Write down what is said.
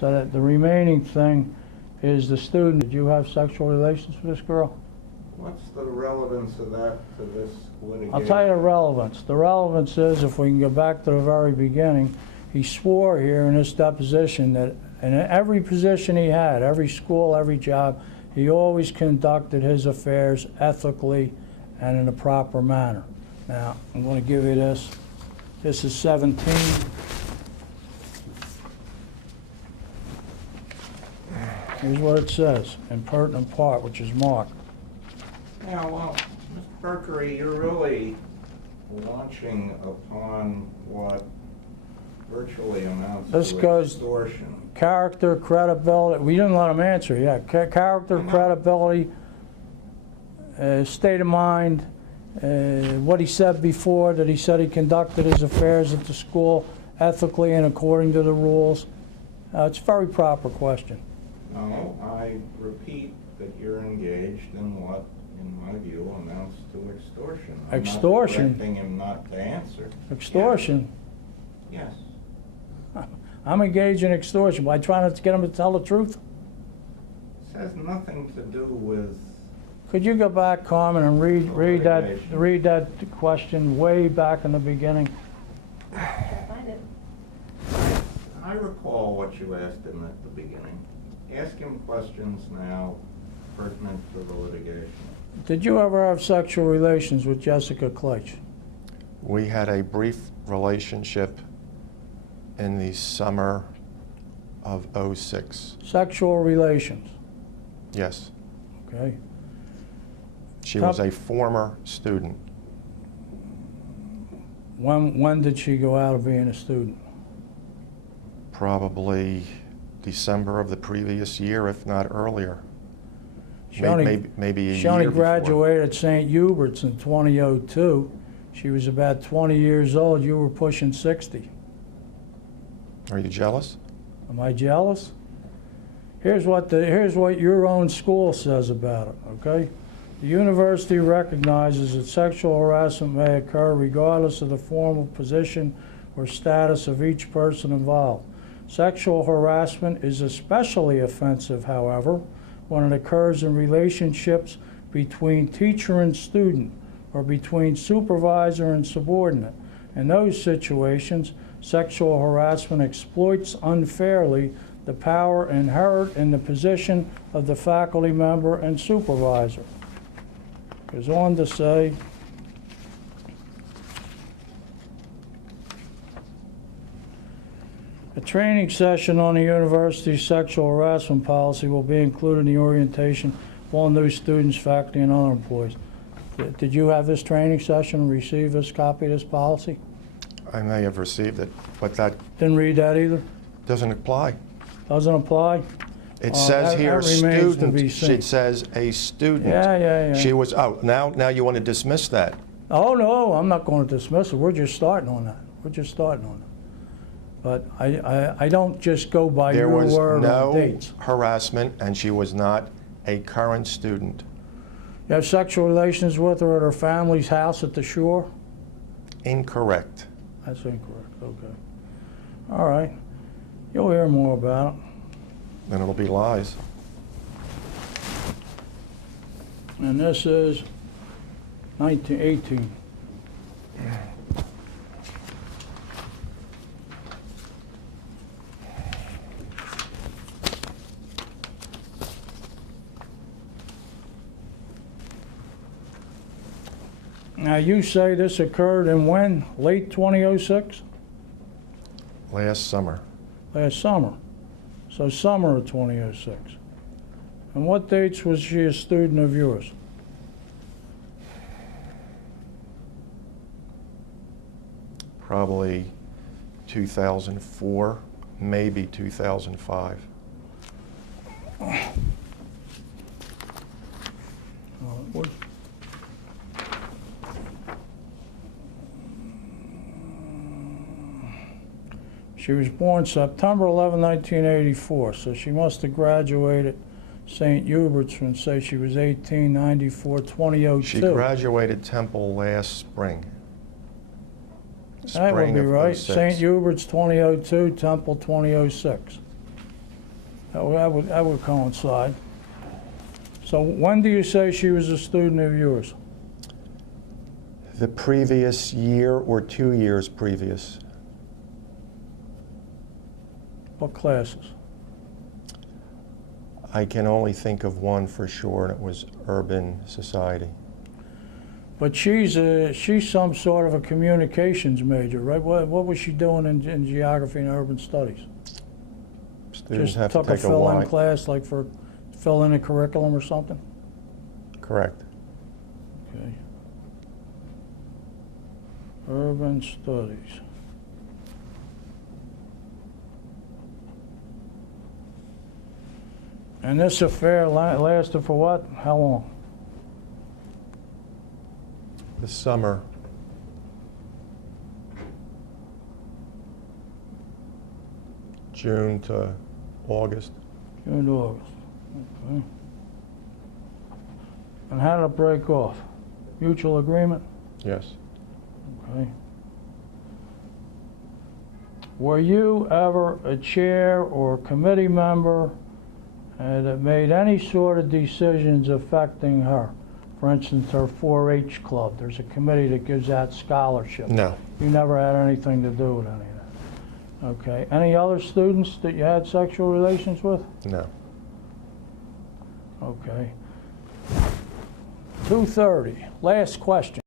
So that the remaining thing is the student. Did you have sexual relations with this girl? What's the relevance of that to this litigation? I'll tell you the relevance. The relevance is, if we can go back to the very beginning, he swore here in this deposition that in every position he had, every school, every job, he always conducted his affairs ethically and in a proper manner. Now, I'm going to give you this. This is 17. Here's what it says in pertinent part, which is marked. Yeah, well, Mr. Berkery, you're really launching upon what virtually amounts This to goes extortion. Character, credibility. We didn't let him answer yet. Character, credibility, state of mind, what he said before, that he said he conducted his affairs at the school ethically and according to the rules. It's a very proper question. No, I repeat that you're engaged in what, in my view, amounts to extortion. Extortion? I'm not directing him not to answer. Extortion? Yes. I'm engaged in extortion. By trying to get him to tell the truth? This has nothing to do with... Could you go back, Carmen, and read that question way back in the beginning? Can't find it. I recall what you asked him at the beginning. Ask him questions now pertinent to the litigation. Did you ever have sexual relations with Jessica Kleitch? We had a brief relationship in the summer of '06. Sexual relations? Yes. Okay. She was a former student. When did she go out of being a student? Probably December of the previous year, if not earlier. She only graduated St. Hubert's in 2002. She was about 20 years old. You were pushing 60. Are you jealous? Am I jealous? Here's what your own school says about it, okay? The university recognizes that sexual harassment may occur regardless of the formal position or status of each person involved. Sexual harassment is especially offensive, however, when it occurs in relationships between teacher and student or between supervisor and subordinate. In those situations, sexual harassment exploits unfairly the power inherent in the position of the faculty member and supervisor. Goes on to say, a training session on the university's sexual harassment policy will be included in the orientation of all new students, faculty, and other employees. Did you have this training session and receive this copy of this policy? I may have received it, but that Didn't read that either? doesn't apply. Doesn't apply? It says here that remains to be student. seen. It says a student. Yeah. She was, oh, now you want to dismiss that. Oh, no, I'm not going to dismiss it. We're just starting on that. We're just starting on it. But I don't just go by There your was word on dates. no harassment, and she was not a current student. You have sexual relations with her at her family's house at the shore? Incorrect. That's incorrect, okay. All right. You'll hear more about it. Then it'll be lies. And this is 1918. Now, you say this occurred in when? Late 2006? Last summer. Last summer. So summer of 2006. And what dates was she a student of yours? Probably 2004, maybe 2005. What? She was born September 11, 1984, so she must have graduated St. Hubert's when, say, she was 18, 94, 2002. She graduated Temple last spring. That would be right. 06. St. Hubert's 2002, Temple 2006. That would coincide. So when do you say she was a student of yours? The previous year or 2 years previous. What classes? I can only think of one for sure, and it was Urban Society. But she's some sort of a communications major, right? What was she doing in geography and urban studies? Students Just have to took a take a fill-in Y. class, like for fill in a curriculum or something? Correct. Okay. Urban studies. And this affair lasted for what? How long? The summer. June to August. June to August. Okay. And how did it break off? Mutual agreement? Yes. Okay. Were you ever a chair or committee member that made any sort of decisions affecting her? For instance, her 4-H club, there's a committee that gives out scholarships. No. You never had anything to do with any of that? Okay. Any other students that you had sexual relations with? No. Okay. 2:30, last question.